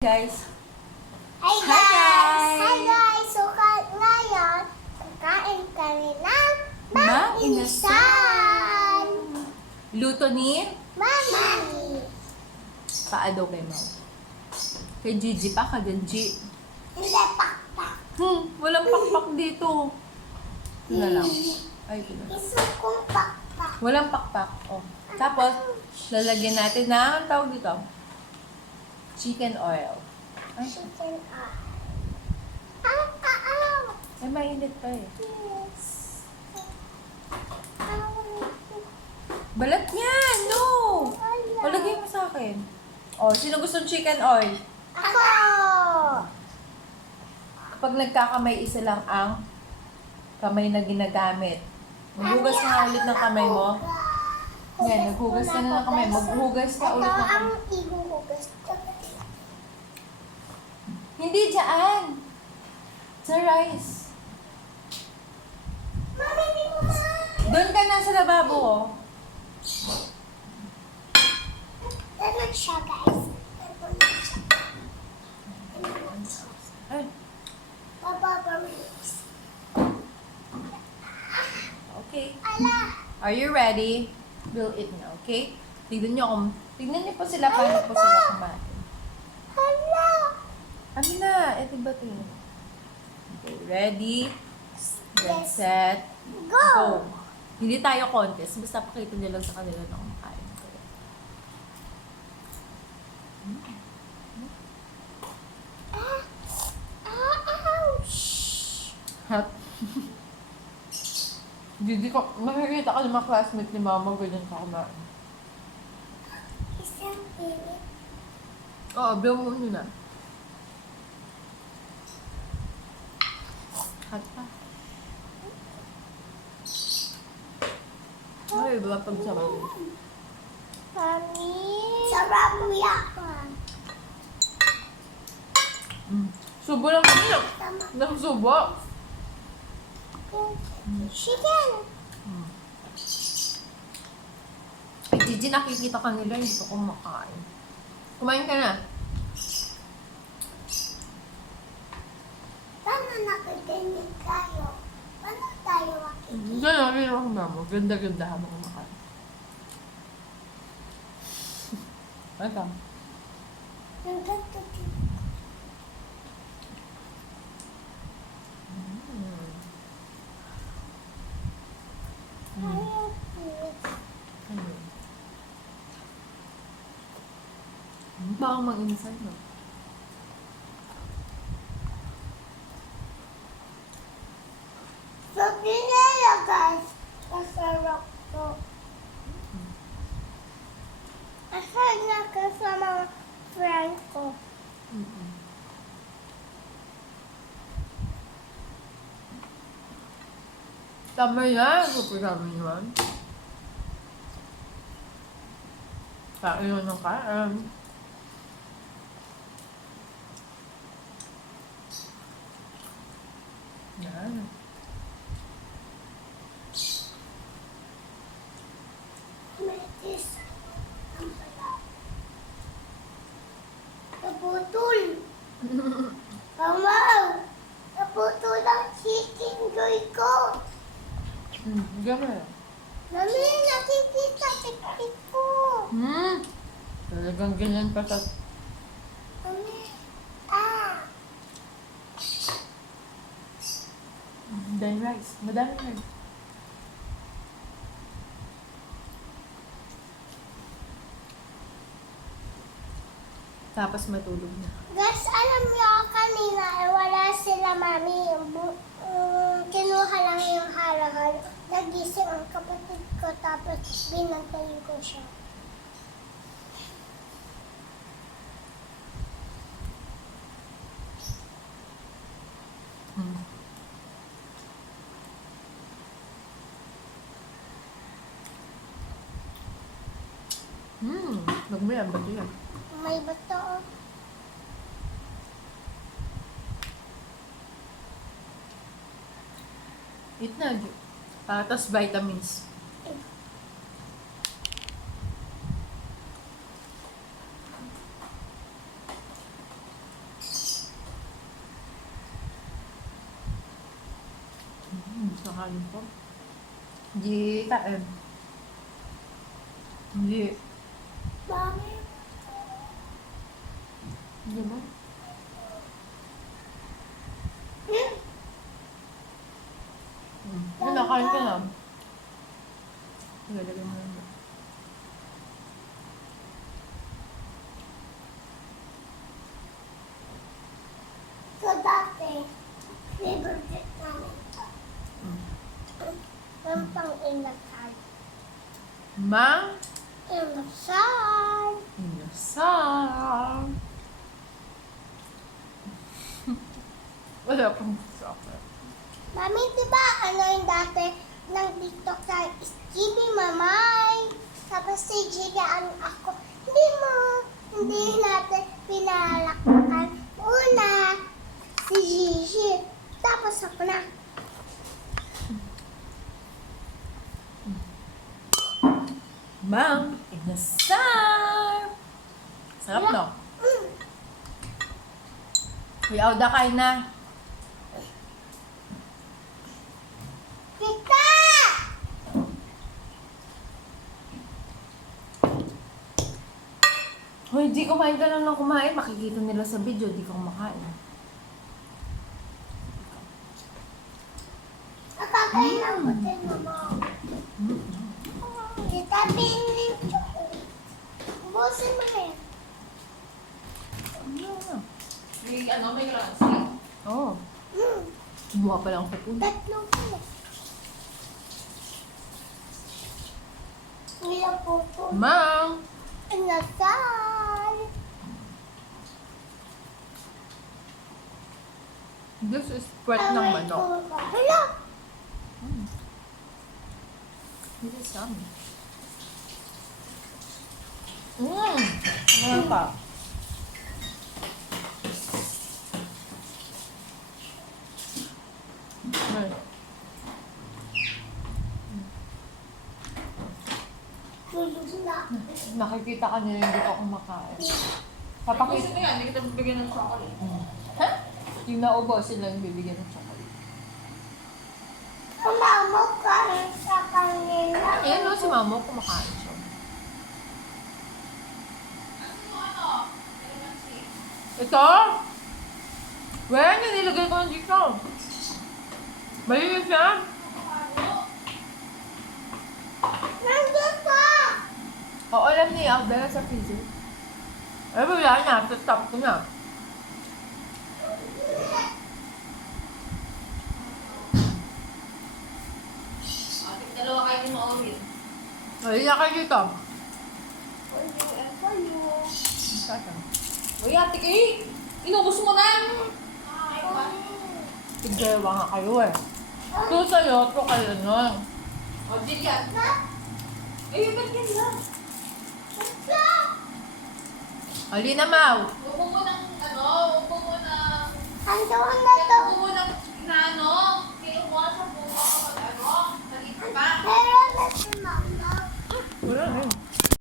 Guys. Hi Hi, guys! guys! Hi guys! So ngayon, kakain kami ng Mag-inasal! Luto ni Mami! Paado kay Mau. Kay Gigi pa, kaganji. Hindi pakpak. Walang pakpak dito. Ito na lang. Ay, ito na lang. Gusto kong pakpak. Walang pakpak. Oh. Tapos, lalagyan natin ng tawag dito. Chicken oil. Ay, Chicken oil. Ow! ay mainit pa eh. Yes. Balat yan! No! O, lagay mo sa akin. Oh, sino gustong chicken oil? Ako! Kapag nagkakamay, isa lang ang kamay na ginagamit. Maghugas ka nga ulit ng kamay mo. Yan, naghugas ka na ng kamay. Maghugas ka ulit ng Ito kamay. ang ihuhugas ko. Hindi dyan! Sa rice. Mami, hindi mo na! Doon ka na sa lababo, oh. Ganun siya guys. Ganun siya. Ay, Bababaris. okay. Ala! Are you ready? We'll eat na, okay? Tignan niyo po sila paano po sila kumain. Hala! Ano na? Ito ba ito? Okay, ready? Get set. Go! Go! Hindi tayo contest. Basta pakita niyo lang sa kanila na kumakain. Ouch! Hot. Didi ko, makikita ka ng mga classmate ni mama, ganyan ka kumain. Isang pilit. Oo, blow mo nyo na. Hot pa. Ay, iba pag sarap. Mami! Sarap mo yan! Subo lang kami. Tama. Nang subo. Chicken! Ay, Gigi, nakikita ka nila, hindi ko kumakain. Kumain ka na. Paano nakaganyan tayo? Paano tayo makikita? Gano'n, rin ako mama. Ganda-ganda habang kumakain. Ito. Ang ganito dito. Ayaw pilit. Baka mag-inasal, no? Sabi nila guys, masarap to. Asal na kasama friend ko. Tama yan. Kapag sabi niyo yan. Kain yun ng kain. Yan. Metis. Ang pala. Naputol. Mama! Naputol ang chicken joy ko. Gama. Mami, nakikita tiktik ko. Talagang ganyan pa sa... Mami, Then rice. Madami rice. Tapos matulog na. Guys, alam niyo kanina wala sila mami. Kinuha lang yung halo-halo. Nagising ang kapatid ko tapos binantayin ko siya. Nagmayan ba yan? May bato. Eat na. Tapos vitamins. Kinakain ko. Hindi, taem. Hindi. Bakit? Hindi ba? Kinakain ka na. Ilalagay mo lang. So dati, favorite namin ito. Yung pang inasal. Mang Inasal. inasal. Wala pang chocolate. Mami, di ba ano yung dati nang dito kay Skinny Mamay? Tapos si Gigaan ako. Hindi natin pinalakpakan. Una, si Gigi. Tapos ako na. Mang inasal. Sarap, no? Kuya Auda, kain na. Kita! Hoy, di kumain ka lang ng kumain. Makikita nila sa video, di ka kumakain. Nakakain lang ko din mo. Kita, binin ko. Ubusin mo rin. May ano, may crunchy. Oo. Kumuha pa lang sa puno. Tatlong pala. Ilang puto. Mang! Inasal. This is puwet ng manok. Hala! This is yummy. Ano pa? Ay. Tulog na. Nakikita ka nila hindi ka kumakain. Gusto Papakita. ko yan, hindi kita bibigyan ng chocolate. Ha? Yung naubos sila yung bibigyan ng chocolate. Kumamok ka sa kanila. Ayan no, si mama kumakain siya. Ito? Well, nilagay ko na dito. Malinis yan. Nandun ka! Oo, alam niya. Dala sa freezer. Ay, wala na. Stop ko na. Dalawa kayo ni Maureen. Ay, kayo dito. For you. Uy, ate Kay! Inubos mo na! Tigrewa nga kayo eh. Ito sa'yo, ito kayo nun. O, Jillian. Eh, ba't yan lang? Halina, Mau. Upo mo ng, ano, upo mo ng... Andoon na to. Upo mo ng, na ano, kinuha sa buka kapag ano, maliit pa. Meron na si mama. Wala na yun.